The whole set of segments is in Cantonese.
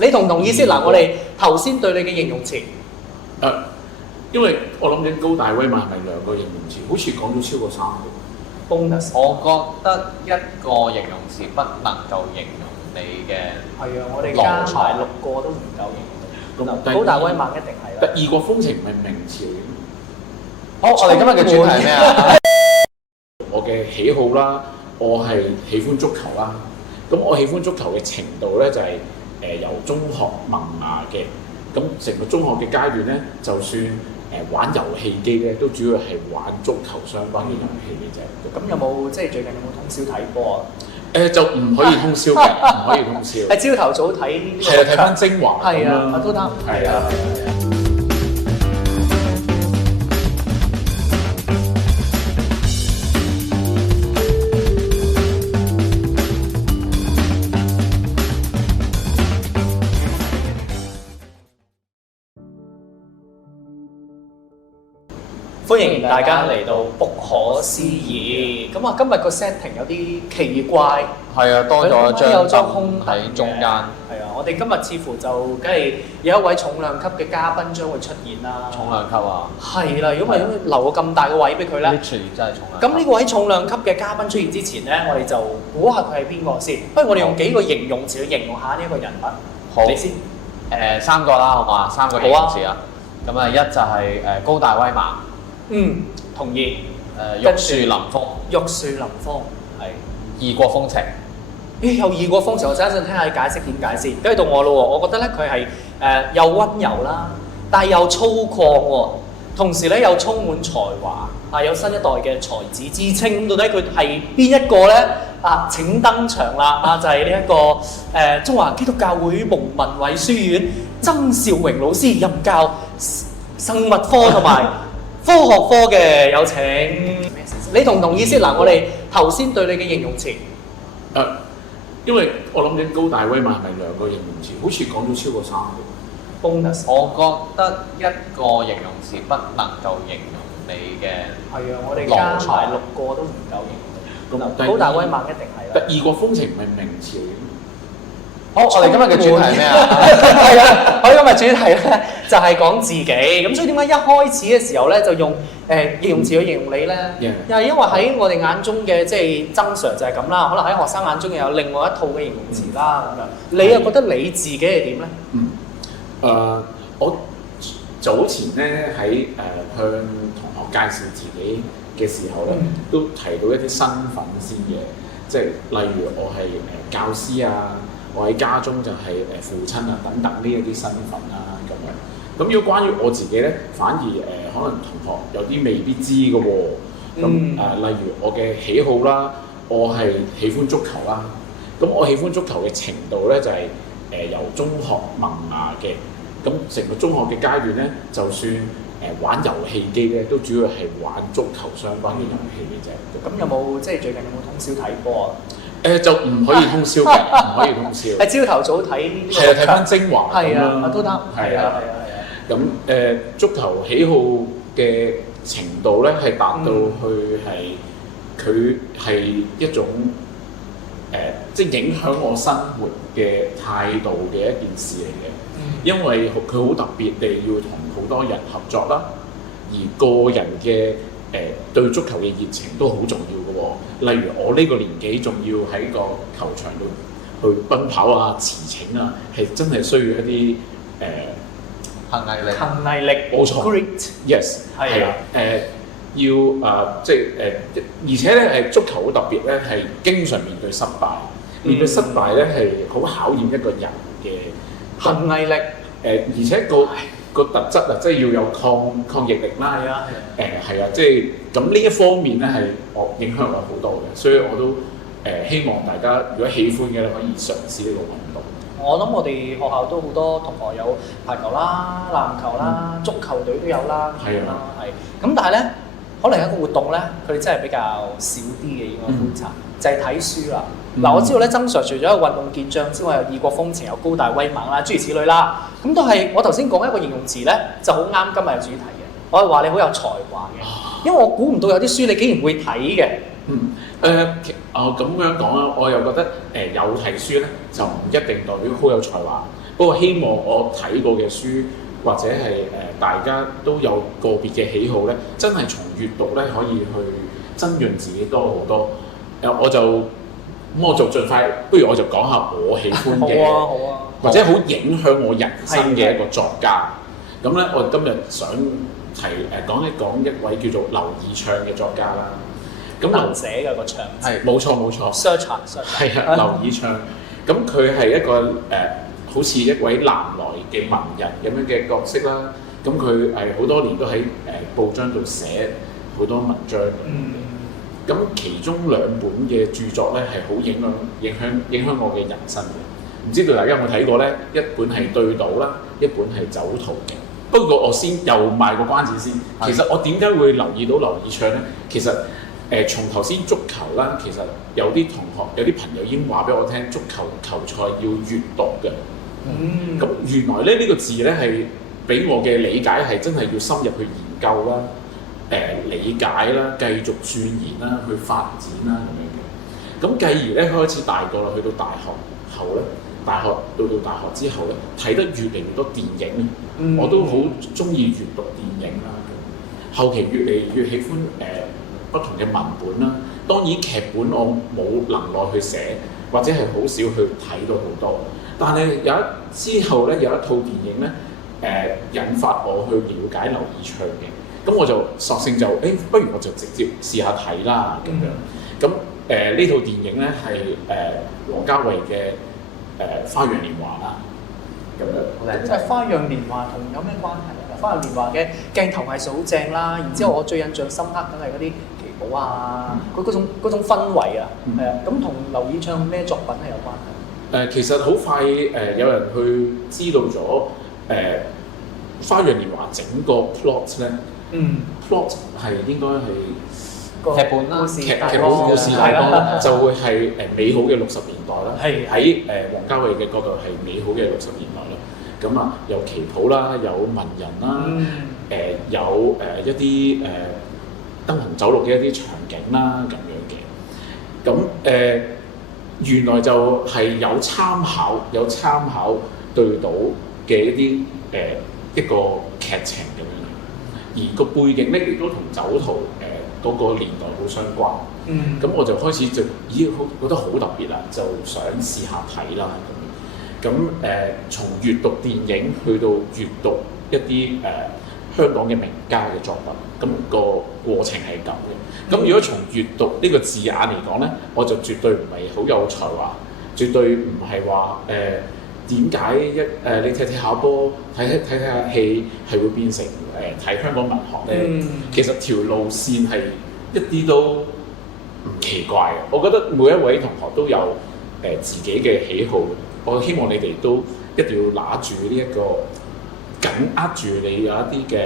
你同唔同意先？嗱，我哋頭先對你嘅形容詞，因為我諗緊高大威猛係咪兩個形容詞？好似講咗超過3個。bonus，我覺得一個形容詞不能夠形容你嘅係啊，我哋加埋6個都唔夠形容。高大威猛一定係啦。異國風情唔係名詞嚟嘅。好，我哋今日嘅主題係咩啊？我嘅喜好啦，我係喜歡足球啦。咁我喜歡足球嘅程度咧，就係、由中學萌芽嘅。咁成個中學嘅階段咧，就算玩遊戲機咧，都主要係玩足球相關嘅遊戲嘅啫。咁有冇即係最近有冇通宵睇波啊？就唔可以通宵嘅，唔可以通宵。係朝頭早睇呢係啊，睇翻精華咁係啊，啦。都得。係啊。歡迎大家嚟到不可思議。咁啊，今日個 setting 有啲奇怪，係啊，多咗一有張空凳喺中間。係啊，我哋今日似乎就梗係有一位重量級嘅嘉賓將會出現啦。重量級啊！係啦，如果唔係留個咁大嘅位俾佢咧。 literally 真係重量級。咁呢位重量級嘅嘉賓出現之前咧，我哋就估下佢係邊個先。不如我哋用幾個形容詞去形容下呢一個人物。好，你先。 3個啦，好嘛？3個形容詞啊。咁啊，一就係高大威猛。嗯，同意。玉樹臨風。玉樹臨風，係。異國風情。咦，有異國風情，我陣間聽下你解釋點解先。跟住到我咯喎，我覺得咧佢係又溫柔啦，但係又粗獷喎，同時咧又充滿才華，有新一代嘅才子之稱。咁到底佢係邊一個咧？請登場啦！就係呢一個中華基督教會蒙民衛書院曾兆榮老師任教生物科同埋科學科嘅，有請。你同唔同意先？嗱，我哋頭先對你嘅形容詞，因為我諗緊高大威猛係咪兩個形容詞？好似講咗超過3個。bonus，我覺得一個形容詞不能夠形容你嘅係啊，我哋加埋6個都唔夠形容。高大威猛一定係啦。異國風情唔係名詞嚟嘅。好，我哋今日嘅主題係咩啊？係啊，我哋今日主題咧就係講自己。咁所以點解一開始嘅時候咧就用形容詞去形容你咧？又係因為喺我哋眼中嘅即係曾 Sir 就係咁啦。可能喺學生眼中又有另外一套嘅形容詞啦咁樣。你又覺得你自己係點咧？我早前咧喺向同學介紹自己嘅時候咧，都提到一啲身份先嘅，即係例如我係教師啊，我喺家中就係父親啊等等呢一啲身份啦咁樣。咁如果關於我自己咧，反而可能同學有啲未必知嘅喎。咁例如我嘅喜好啦，我係喜歡足球啦。咁我喜歡足球嘅程度咧，就係由中學萌芽嘅。咁成個中學嘅階段咧，就算玩遊戲機咧，都主要係玩足球相關嘅遊戲嘅啫。咁有冇即係最近有冇通宵睇波啊？就唔可以通宵嘅，唔可以通宵。係朝頭早睇呢個。係啊，睇翻精華咁啊，都得。係啊。咁足球喜好嘅程度咧，係達到去係佢係一種即係影響我生活嘅態度嘅一件事嚟嘅。因為佢好特別地要同好多人合作啦，而個人嘅對足球嘅熱情都好重要嘅喎。例如我呢個年紀仲要喺個球場度去奔跑啊、馳騁啊，係真係需要一啲恆毅力。恆毅力，冇錯。Great Yes， 係啦。要即係而且咧足球好特別咧，係經常面對失敗。面對失敗咧係好考驗一個人嘅恆毅力。而且個特質啊，即係要有抗逆力啦。係啊。係啊，即係咁呢一方面咧係我影響我好多嘅，所以我都希望大家如果喜歡嘅咧可以嘗試呢個運動。我諗我哋學校都好多同學有排球啦、籃球啦、足球隊都有啦。係啊。係。咁但係咧，可能有一個活動咧，佢哋真係比較少啲嘅，應該觀察，就係睇書啦。嗱，我知道咧，曾 Sir 除咗有運動健將之外，有異國風情，有高大威猛啦，諸如此類啦。咁都係我頭先講一個形容詞咧，就好啱今日嘅主題嘅。我係話你好有才華嘅，因為我估唔到有啲書你竟然會睇嘅。咁樣講啦，我又覺得有睇書咧就唔一定代表好有才華。不過希望我睇過嘅書或者係大家都有個別嘅喜好咧，真係從閱讀咧可以去增潤自己多好多。我就盡快，不如我就講下我喜歡嘅，好啊，或者好影響我人生嘅一個作家。咁咧，我今日想講一講一位叫做劉以鬯嘅作家啦。咁難寫嘅個鬯字，係冇錯 search 係啊，劉以鬯。咁佢係一個好似一位南來嘅文人咁樣嘅角色啦。咁佢係好多年都喺報章度寫好多文章。咁其中2本嘅著作咧係好影響我嘅人生嘅。唔知道大家有冇睇過咧？一本係對賭啦，一本係走途嘅。不過我先又賣個關子先。其實我點解會留意到劉以鬯咧？其實從頭先足球啦，其實有啲同學、有啲朋友已經話俾我聽，足球球賽要閱讀嘅。咁原來咧呢個字咧係俾我嘅理解係真係要深入去研究啦。理解啦，繼續鑽研啦，去發展啦咁樣嘅。咁繼而咧開始大個啦，去到大學後咧，大學之後咧，睇得越嚟越多電影，我都好中意閱讀電影啦。後期越嚟越喜歡不同嘅文本啦。當然劇本我冇能耐去寫，或者係好少去睇到好多。但係之後咧有一套電影咧，引發我去了解劉以鬯嘅。咁我就索性就不如我就直接試下睇啦咁樣。咁呢套電影咧係王家衛嘅《花樣年華》啦。咁樣。即係《花樣年華》同有咩關係啊？《花樣年華》嘅鏡頭係好正啦，然之後我最印象深刻梗係嗰啲旗袍啊，佢嗰種氛圍啊，係啊。咁同劉以鬯咩作品係有關係？其實好快有人去知道咗《花樣年華》整個 plot 咧。plot 係應該係劇本啦，劇本故事大綱就會係美好嘅60年代啦。喺王家衛嘅角度係美好嘅60年代啦。咁啊，有旗袍啦，有文人啦，有一啲燈紅酒綠嘅一啲場景啦咁樣嘅。咁原來就係有參考對賭嘅一個劇情咁樣。而個背景咧亦都同走圖嗰個年代好相關。咁我就開始就覺得好特別啦，就想試下睇啦咁。從閱讀電影去到閱讀一啲香港嘅名家嘅作品，咁個過程係咁嘅。咁如果從閱讀呢個字眼嚟講咧，我就絕對唔係好有才華，絕對唔係話點解你睇下波睇下戲係會變成睇香港文學咧？其實條路線係一啲都唔奇怪嘅。我覺得每一位同學都有自己嘅喜好。我希望你哋都一定要拿住呢一個緊握住你有一啲嘅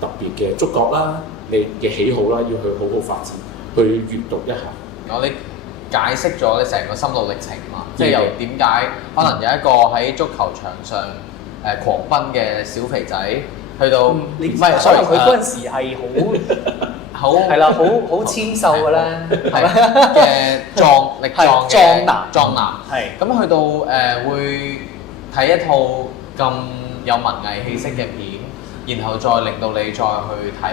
特別嘅觸覺啦，你嘅喜好啦，要去好好發展，去閱讀一下。你解釋咗你成個心路歷程嘛，即係由點解可能有一個喺足球場上狂奔嘅小肥仔，去到唔係，所以佢嗰陣時係好係啦，好纖瘦嘅咧，係嘅壯男，係咁去到會睇一套咁有文藝氣息嘅片，然後再令到你再去睇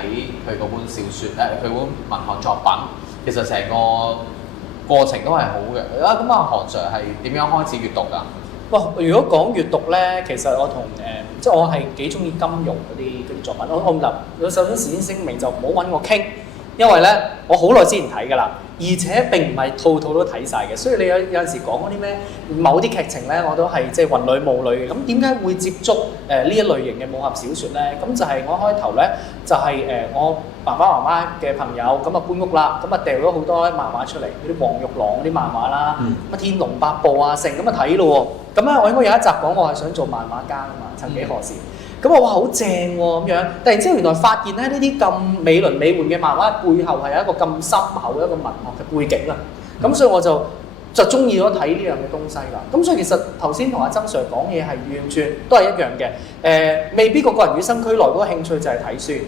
佢嗰本小説佢本文學作品，其實成個過程都係好嘅。咁韓 Sir 係點樣開始閱讀㗎？哇！如果講閱讀咧，其實我同即係我係幾中意金庸嗰啲作品。我首先事先聲明就唔好揾我傾，因為咧我好耐之前睇㗎啦，而且並唔係套套都睇晒嘅。所以你有陣時講嗰啲咩某啲劇情咧，我都係即係雲裏霧裏嘅。咁點解會接觸呢一類型嘅武俠小説咧？咁就係我開頭咧就係我爸爸媽媽嘅朋友咁啊搬屋啦，咁啊掉咗好多漫畫出嚟，嗰啲黃玉郎嗰啲漫畫啦，乜天龍八部啊成咁啊睇咯喎。咁咧，我應該有一集講我係想做漫畫家㗎嘛，曾幾何時？咁我話好正喎咁樣，突然之間原來發現咧呢啲咁美輪美奐嘅漫畫背後係有一個咁深厚嘅一個文學嘅背景啦。咁所以我就中意咗睇呢樣嘅東西啦。咁所以其實頭先同阿曾 Sir 講嘢係完全都係一樣嘅。未必個人與生俱來嗰個興趣就係睇書。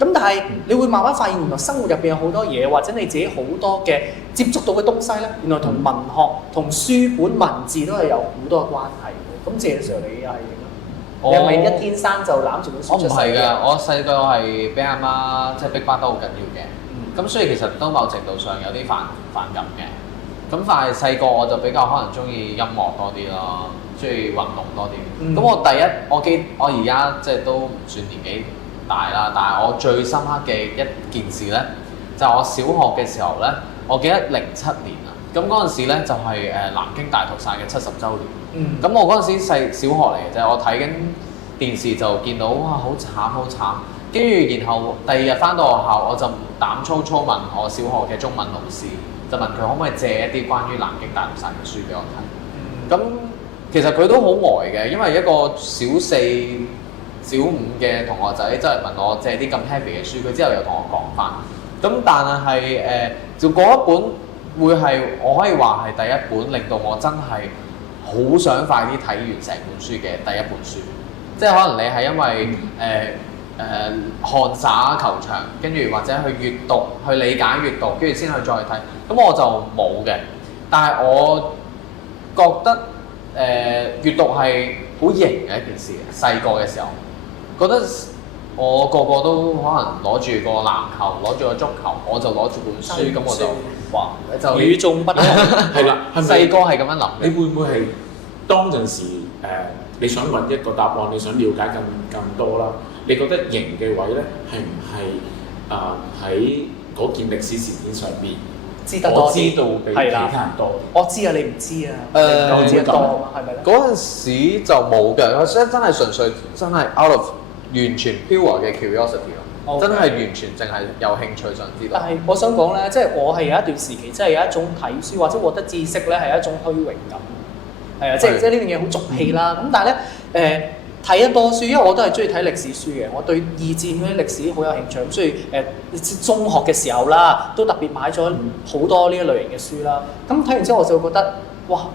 咁但係你會慢慢發現，原來生活入邊有好多嘢，或者你自己好多嘅接觸到嘅東西咧，原來同文學、同書本文字都係有好多嘅關係。咁謝 Sir 你又係點啊？你係咪一天生就攬住本書我唔出世嘅？係㗎，我細個係俾阿媽即係逼巴得好緊要嘅。咁所以其實都某程度上有啲反感嘅。咁但係細個我就比較可能中意音樂多啲咯，中意運動多啲。咁、我而家即係都唔算年紀大啦，但係我最深刻嘅一件事咧，就係我小學嘅時候咧，我記得07年啊。咁嗰陣時咧就係南京大屠殺嘅70週年。咁我嗰陣時小學嚟嘅啫，我睇緊電視就見到哇好慘好慘，跟住然後第二日翻到學校我就膽粗粗問我小學嘅中文老師，就問佢可唔可以借一啲關於南京大屠殺嘅書俾我睇。咁其實佢都好呆嘅，因為一個小4、小5嘅同學仔真係問我借啲咁 heavy 嘅書，佢之後又同我講翻。咁但係就嗰一本會係我可以話係第一本令到我真係好想快啲睇完成本書嘅第一本書。即係可能你係因為看耍球場，跟住或者去閱讀、去理解閱讀，跟住先去再睇。咁我就冇嘅。但係我覺得閱讀係好型嘅一件事。細個嘅時候，覺得我個個都可能攞住個籃球，攞住個足球，我就攞住本書，咁我就哇就與眾不同。係啦，係咪細個係咁樣諗嘅。你會唔會係當陣時你想揾一個答案，你想了解更多啦？你覺得型嘅位咧，係唔係喺嗰件歷史事件上邊知得多我知道比其他人多？我知啊，你唔知啊，我知得多啊，係咪咧？嗰陣時就冇嘅，我真係純粹真係 out of 完全 pure 嘅 curiosity 咯，真係完全淨係有興趣想知道。但係我想講咧，即係我係有一段時期，即係有一種睇書或者獲得知識咧，係一種虛榮感。係啊，即係呢樣嘢好俗氣啦。咁但係咧睇得多書，因為我都係中意睇歷史書嘅，我對二戰嗰啲歷史好有興趣，咁所以中學嘅時候啦，都特別買咗好多呢一類型嘅書啦。咁睇完之後我就會覺得，哇，好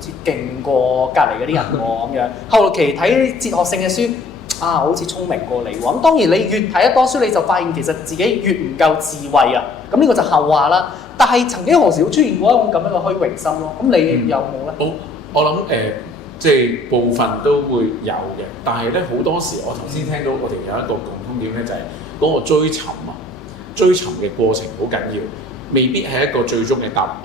似勁過隔離嗰啲人喎咁樣。後期睇哲學性嘅書，啊，好似聰明過你喎。咁當然你越睇得多書，你就發現其實自己越唔夠智慧啊。咁呢個就後話啦。但係曾經何時會出現過一種咁樣嘅虛榮心咯？咁你有冇咧？我諗即係部分都會有嘅，但係咧好多時我頭先聽到我哋有一個共通點咧，就係嗰個追尋啊，追尋嘅過程好緊要，未必係一個最終嘅答案，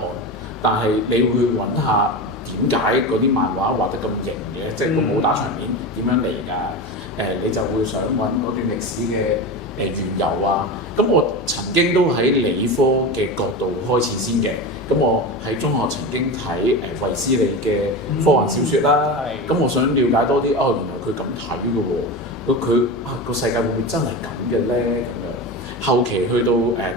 但係你會揾下點解嗰啲漫畫畫得咁型嘅，即係個武打場面點樣嚟㗎？你就會想揾嗰段歷史嘅緣由啊。咁我曾經都喺理科嘅角度開始先嘅。咁我喺中學曾經睇衛斯理嘅科幻小説啦，咁我想了解多啲，原來佢咁睇嘅喎，佢個世界會唔會真係咁嘅咧？咁樣後期去到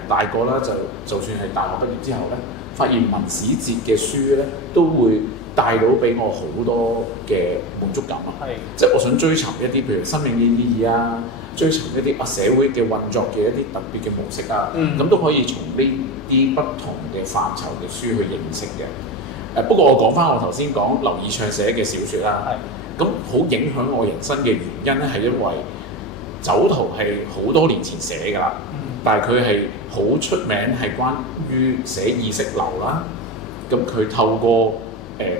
大個啦，就算係大學畢業之後咧，發現文史哲嘅書咧都會帶到俾我好多嘅滿足感啊！即係我想追尋一啲譬如生命嘅意義啊，追尋一啲社會嘅運作嘅一啲特別嘅模式啊，咁都可以從呢啲不同嘅範疇嘅書去認識嘅。不過我講翻我頭先講劉以鬯寫嘅小説啦，咁好影響我人生嘅原因咧，係因為《酒徒》係好多年前寫㗎啦，但係佢係好出名係關於寫意識流啦。咁佢透過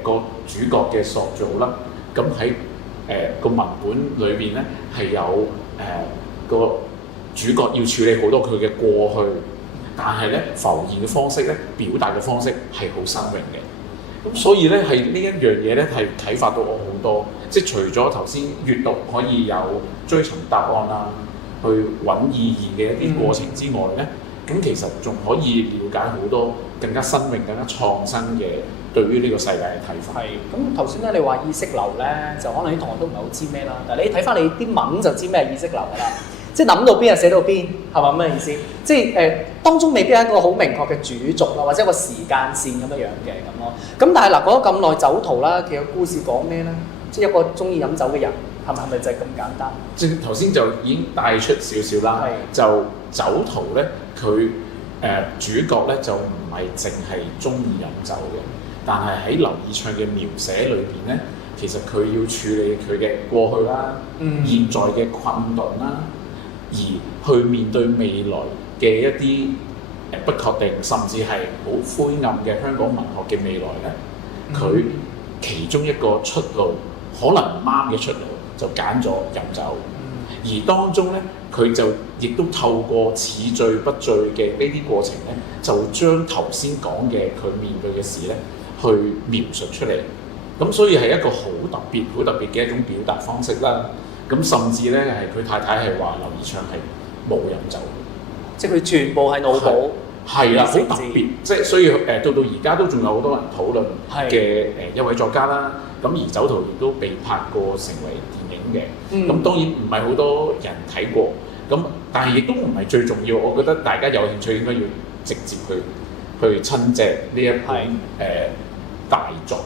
個主角嘅塑造啦，咁喺個文本裏邊咧係有個主角要處理好多佢嘅過去，但係咧浮現嘅方式咧，表達嘅方式係好新穎嘅。咁所以咧係呢一樣嘢咧係啟發到我好多，即係除咗頭先閱讀可以有追尋答案啦，去揾意義嘅一啲過程之外咧，咁其實仲可以了解好多更加新穎、更加創新嘅對於呢個世界嘅睇法。咁頭先咧你話意識流咧，就可能啲同學都唔係好知咩啦，但係你睇翻你啲文就知咩意識流㗎啦。即係諗到邊就寫到邊，係咪咩意思？即係當中未必係一個好明確嘅主軸啦，或者一個時間線咁樣樣嘅咁咯。咁但係嗱講咗咁耐酒徒啦，其實故事講咩咧？即係一個中意飲酒嘅人，係咪就係咁簡單？即係頭先就已經帶出少少啦。就酒徒咧，佢主角咧就唔係淨係中意飲酒嘅，但係喺劉以鬯嘅描寫裏邊咧，其實佢要處理佢嘅過去啦、現在嘅困頓啦。而去面對未來嘅一啲不確定，甚至係好灰暗嘅香港文學嘅未來咧，佢其中一個出路可可能唔啱嘅出路，就揀咗飲酒。而當中咧，佢就亦都透過似醉不醉嘅呢啲過程咧，就將頭先講嘅佢面對嘅事咧，去描述出嚟。咁所以係一個好特別嘅一種表達方式啦。咁甚至咧係佢太太係話劉以鬯係冇飲酒，即係佢全部係腦補。係啦，好特別，即係所以到而家都仲有好多人討論嘅一位作家啦。咁而《酒徒》亦都被拍過成為電影嘅。咁當然唔係好多人睇過，咁但係亦都唔係最重要。我覺得大家有興趣應該要直接去親隻呢一本大作。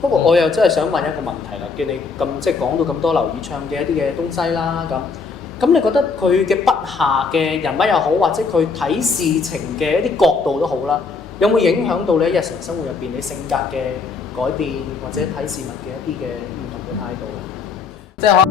不過我又真係想問一個問題啦，見你咁即係講到咁多劉以鬯嘅一啲嘅東西啦，咁你覺得佢嘅筆下嘅人物又好，或者佢睇事情嘅一啲角度都好啦，有冇影響到你日常生活入邊你性格嘅改變，或者睇事物嘅一啲嘅唔同嘅態度？即係可能